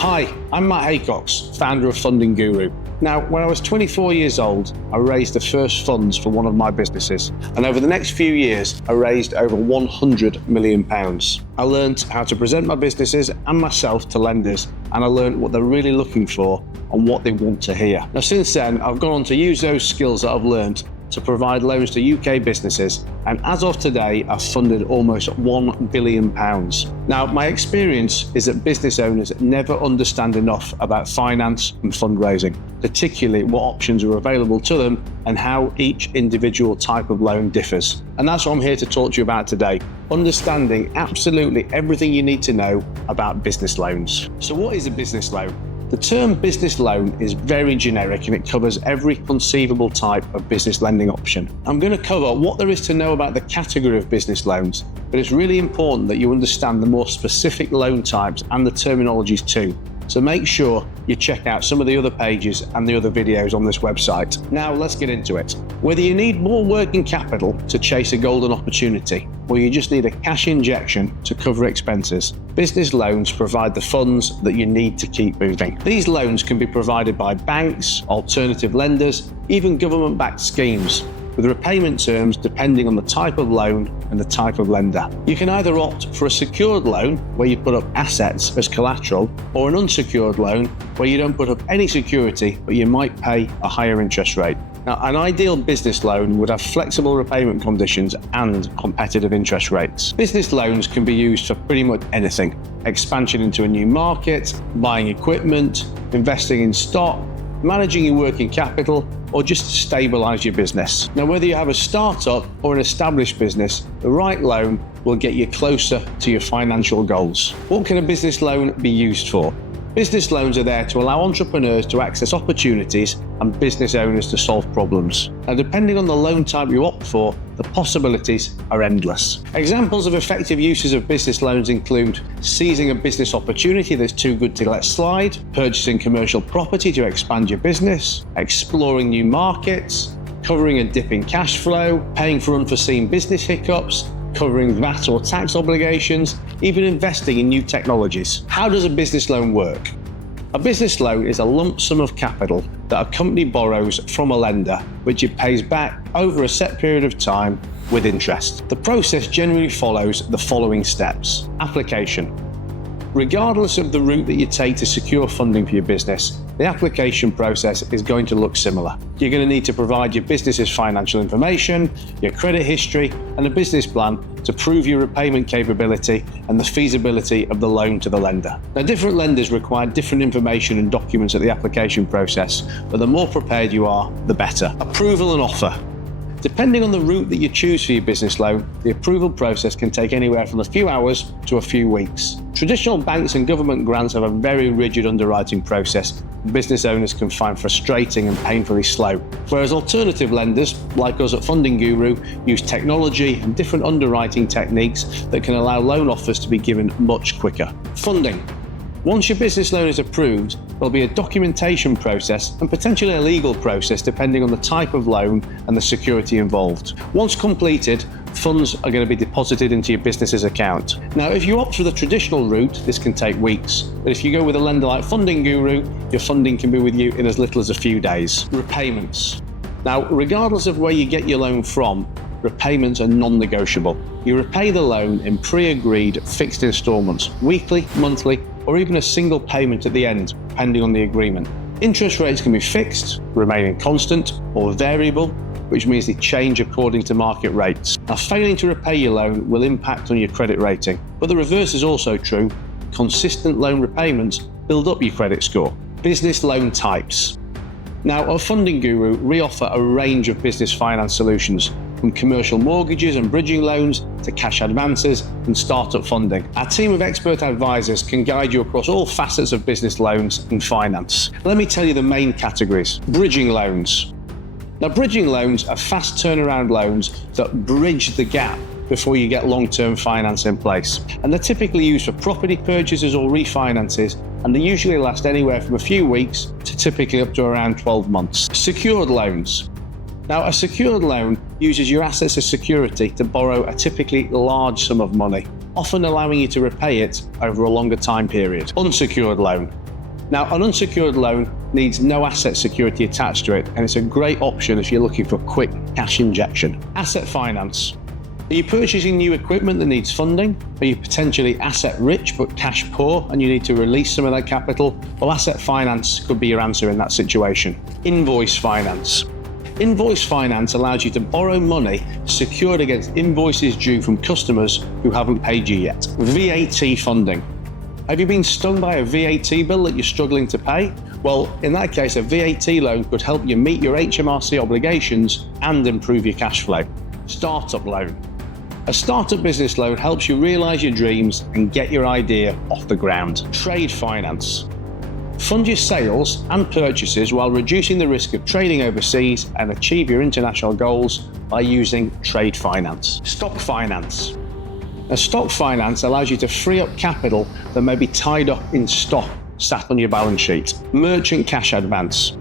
Hi, I'm Matt Haycox, founder of Funding Guru. Now, when I was 24 years old, I raised the first funds for one of my businesses. And over the next few years, I raised over £100 million. I learned how to present my businesses and myself to lenders, and I learned what they're really looking for and what they want to hear. Now, since then, I've gone on to use those skills that I've learned to provide loans to UK businesses, and as of today, I've funded almost £1 billion. Now, my experience is that business owners never understand enough about finance and fundraising, particularly what options are available to them and how each individual type of loan differs. And that's what I'm here to talk to you about today, understanding absolutely everything you need to know about business loans. So what is a business loan? The term business loan is very generic and it covers every conceivable type of business lending option. I'm going to cover what there is to know about the category of business loans, but it's really important that you understand the more specific loan types and the terminologies too. So make sure you check out some of the other pages and the other videos on this website. Now let's get into it. Whether you need more working capital to chase a golden opportunity, or you just need a cash injection to cover expenses, business loans provide the funds that you need to keep moving. These loans can be provided by banks, alternative lenders, even government-backed schemes, with repayment terms depending on the type of loan and the type of lender. You can either opt for a secured loan where you put up assets as collateral, or an unsecured loan where you don't put up any security but you might pay a higher interest rate. Now, an ideal business loan would have flexible repayment conditions and competitive interest rates. Business loans can be used for pretty much anything: expansion into a new market, buying equipment, investing in stock, managing your working capital, or just to stabilize your business. Now, whether you have a startup or an established business, the right loan will get you closer to your financial goals. What can a business loan be used for? Business loans are there to allow entrepreneurs to access opportunities and business owners to solve problems. Now, depending on the loan type you opt for, the possibilities are endless. Examples of effective uses of business loans include seizing a business opportunity that's too good to let slide, purchasing commercial property to expand your business, exploring new markets, covering a dip in cash flow, paying for unforeseen business hiccups, covering VAT or tax obligations, even investing in new technologies. How does a business loan work? A business loan is a lump sum of capital that a company borrows from a lender, which it pays back over a set period of time with interest. The process generally follows the following steps. Application. Regardless of the route that you take to secure funding for your business, the application process is going to look similar. You're going to need to provide your business's financial information, your credit history, and a business plan to prove your repayment capability and the feasibility of the loan to the lender. Now, different lenders require different information and documents at the application process, but the more prepared you are, the better. Approval and offer. Depending on the route that you choose for your business loan, the approval process can take anywhere from a few hours to a few weeks. Traditional banks and government grants have a very rigid underwriting process business owners can find frustrating and painfully slow, whereas alternative lenders, like us at Funding Guru, use technology and different underwriting techniques that can allow loan offers to be given much quicker. Funding. Once your business loan is approved, there'll be a documentation process and potentially a legal process depending on the type of loan and the security involved. Once completed, funds are going to be deposited into your business's account. Now, if you opt for the traditional route, this can take weeks. But if you go with a lender like Funding Guru, your funding can be with you in as little as a few days. Repayments. Now, regardless of where you get your loan from, repayments are non-negotiable. You repay the loan in pre-agreed fixed installments, weekly, monthly, or even a single payment at the end, depending on the agreement. Interest rates can be fixed, remaining constant, or variable, which means they change according to market rates. Now, failing to repay your loan will impact on your credit rating, but the reverse is also true. Consistent loan repayments build up your credit score. Business loan types. Now, at Funding Guru, we offer a range of business finance solutions, from commercial mortgages and bridging loans to cash advances and startup funding. Our team of expert advisors can guide you across all facets of business loans and finance. Let me tell you the main categories. Bridging loans. Now, bridging loans are fast turnaround loans that bridge the gap before you get long-term finance in place. And they're typically used for property purchases or refinances, and they usually last anywhere from a few weeks to typically up to around 12 months. Secured loans. Now, a secured loan uses your assets as security to borrow a typically large sum of money, often allowing you to repay it over a longer time period. Unsecured loan. Now, an unsecured loan needs no asset security attached to it, and it's a great option if you're looking for a quick cash injection. Asset finance. Are you purchasing new equipment that needs funding? Are you potentially asset rich but cash poor and you need to release some of that capital? Well, asset finance could be your answer in that situation. Invoice finance. Invoice finance allows you to borrow money secured against invoices due from customers who haven't paid you yet. VAT funding. Have you been stung by a VAT bill that you're struggling to pay? Well, in that case, a VAT loan could help you meet your HMRC obligations and improve your cash flow. Startup loan. A startup business loan helps you realise your dreams and get your idea off the ground. Trade finance. Fund your sales and purchases while reducing the risk of trading overseas and achieve your international goals by using trade finance. Stock finance. Now, stock finance allows you to free up capital that may be tied up in stock sat on your balance sheet. Merchant cash advance.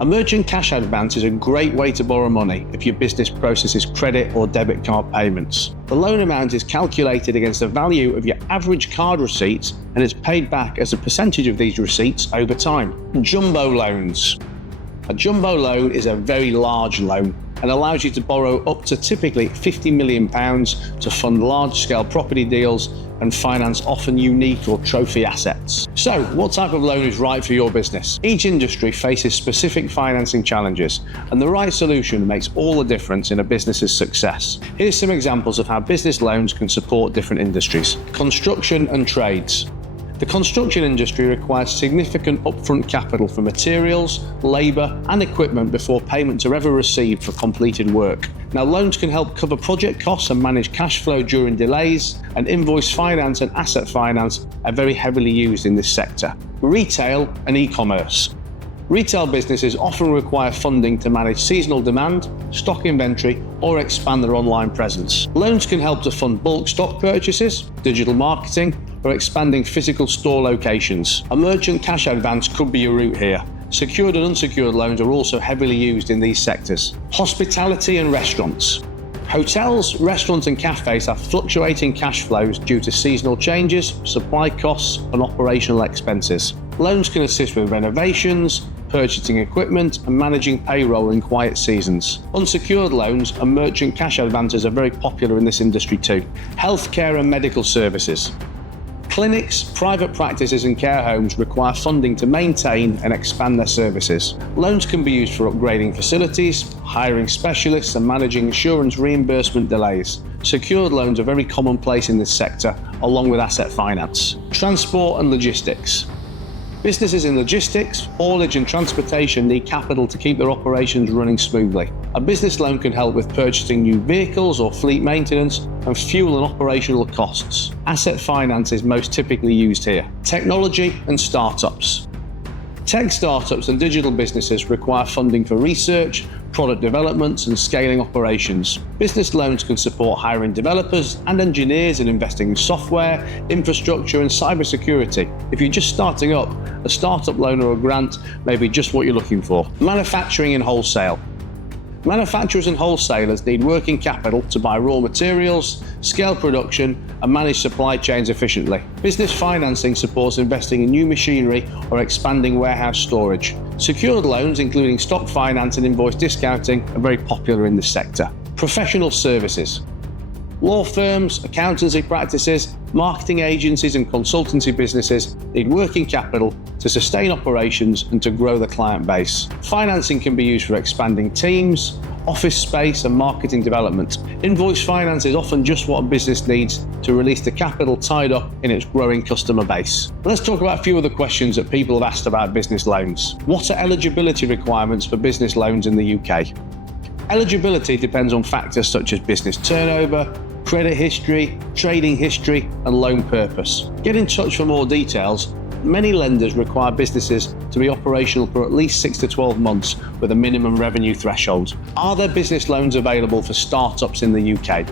A merchant cash advance is a great way to borrow money if your business processes credit or debit card payments. The loan amount is calculated against the value of your average card receipts and is paid back as a percentage of these receipts over time. Jumbo loans. A jumbo loan is a very large loan and allows you to borrow up to typically £50 million to fund large-scale property deals and finance often unique or trophy assets. So, what type of loan is right for your business? Each industry faces specific financing challenges, and the right solution makes all the difference in a business's success. Here's some examples of how business loans can support different industries. Construction and trades. The construction industry requires significant upfront capital for materials, labour and equipment before payments are ever received for completed work. Now, loans can help cover project costs and manage cash flow during delays, and invoice finance and asset finance are very heavily used in this sector. Retail and e-commerce. Retail businesses often require funding to manage seasonal demand, stock inventory, or expand their online presence. Loans can help to fund bulk stock purchases, digital marketing, or expanding physical store locations. A merchant cash advance could be your route here. Secured and unsecured loans are also heavily used in these sectors. Hospitality and restaurants. Hotels, restaurants and cafes have fluctuating cash flows due to seasonal changes, supply costs and operational expenses. Loans can assist with renovations, purchasing equipment and managing payroll in quiet seasons. Unsecured loans and merchant cash advances are very popular in this industry too. Healthcare and medical services. Clinics, private practices and care homes require funding to maintain and expand their services. Loans can be used for upgrading facilities, hiring specialists and managing insurance reimbursement delays. Secured loans are very commonplace in this sector, along with asset finance. Transport and logistics. Businesses in logistics, haulage and transportation need capital to keep their operations running smoothly. A business loan can help with purchasing new vehicles or fleet maintenance and fuel and operational costs. Asset finance is most typically used here. Technology and startups. Tech startups and digital businesses require funding for research, product developments and scaling operations. Business loans can support hiring developers and engineers and investing in software, infrastructure and cybersecurity. If you're just starting up, a startup loan or a grant may be just what you're looking for. Manufacturing and wholesale. Manufacturers and wholesalers need working capital to buy raw materials, scale production, and manage supply chains efficiently. Business financing supports investing in new machinery or expanding warehouse storage. Secured loans, including stock finance and invoice discounting, are very popular in this sector. Professional services. Law firms, accountancy practices, marketing agencies and consultancy businesses need working capital to sustain operations and to grow the client base. Financing can be used for expanding teams, office space and marketing development. Invoice finance is often just what a business needs to release the capital tied up in its growing customer base. Let's talk about a few of the questions that people have asked about business loans. What are eligibility requirements for business loans in the UK? Eligibility depends on factors such as business turnover, credit history, trading history, and loan purpose. Get in touch for more details. Many lenders require businesses to be operational for at least 6 to 12 months with a minimum revenue threshold. Are there business loans available for startups in the UK?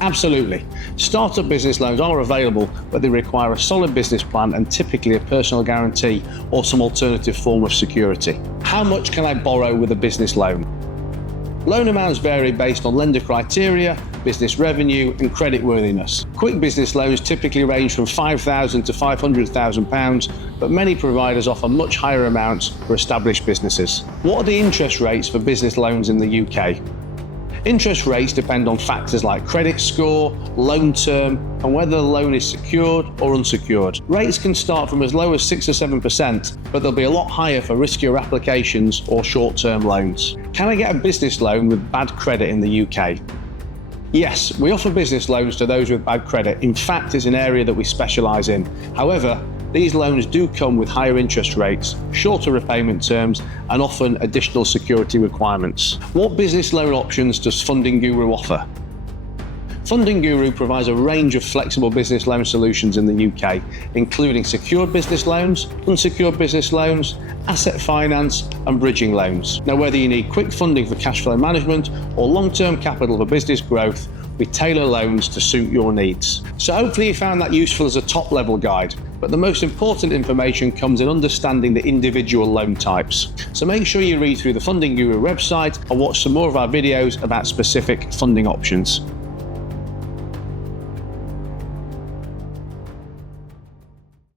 Absolutely. Startup business loans are available, but they require a solid business plan and typically a personal guarantee or some alternative form of security. How much can I borrow with a business loan? Loan amounts vary based on lender criteria business revenue, and creditworthiness. Quick business loans typically range from £5,000 to £500,000, but many providers offer much higher amounts for established businesses. What are the interest rates for business loans in the UK? Interest rates depend on factors like credit score, loan term, and whether the loan is secured or unsecured. Rates can start from as low as 6 or 7%, but they'll be a lot higher for riskier applications or short-term loans. Can I get a business loan with bad credit in the UK? Yes, we offer business loans to those with bad credit. In fact, it's an area that we specialise in. However, these loans do come with higher interest rates, shorter repayment terms, and often additional security requirements. What business loan options does Funding Guru offer? Funding Guru provides a range of flexible business loan solutions in the UK, including secured business loans, unsecured business loans, asset finance, and bridging loans. Now, whether you need quick funding for cash flow management or long-term capital for business growth, we tailor loans to suit your needs. So hopefully you found that useful as a top-level guide, but the most important information comes in understanding the individual loan types. So make sure you read through the Funding Guru website and watch some more of our videos about specific funding options.